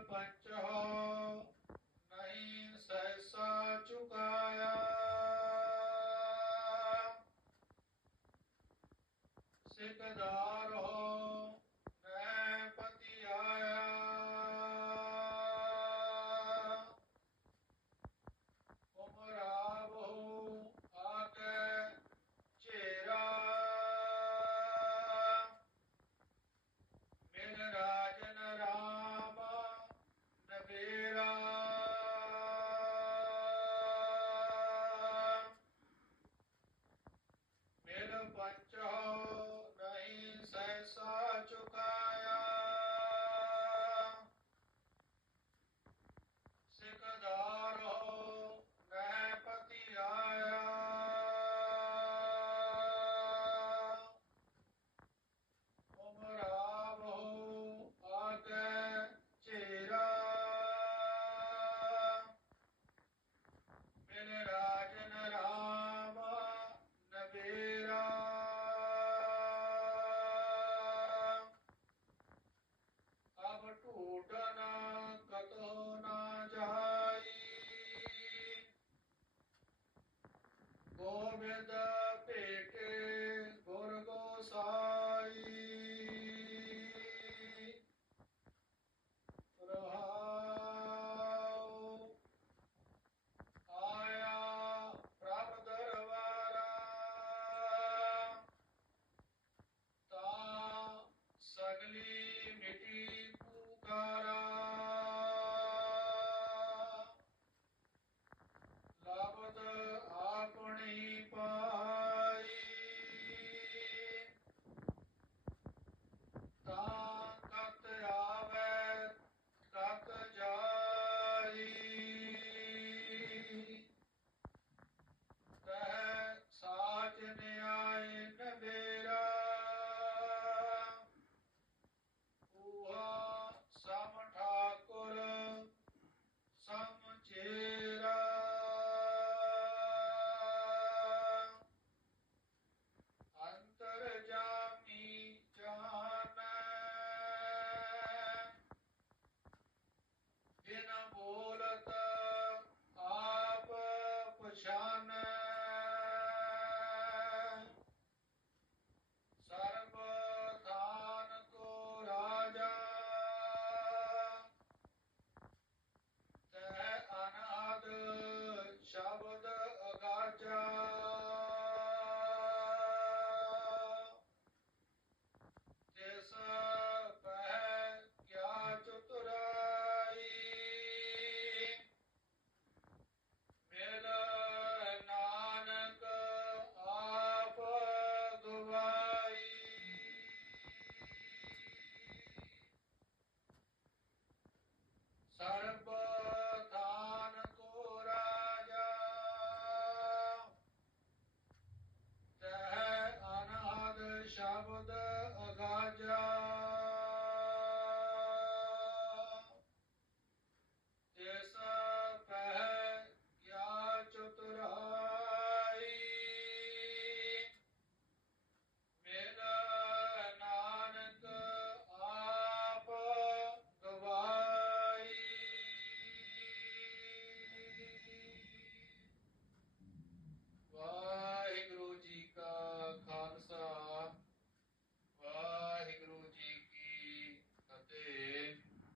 पंच हो नहीं सहसा चुकाया। सिकदार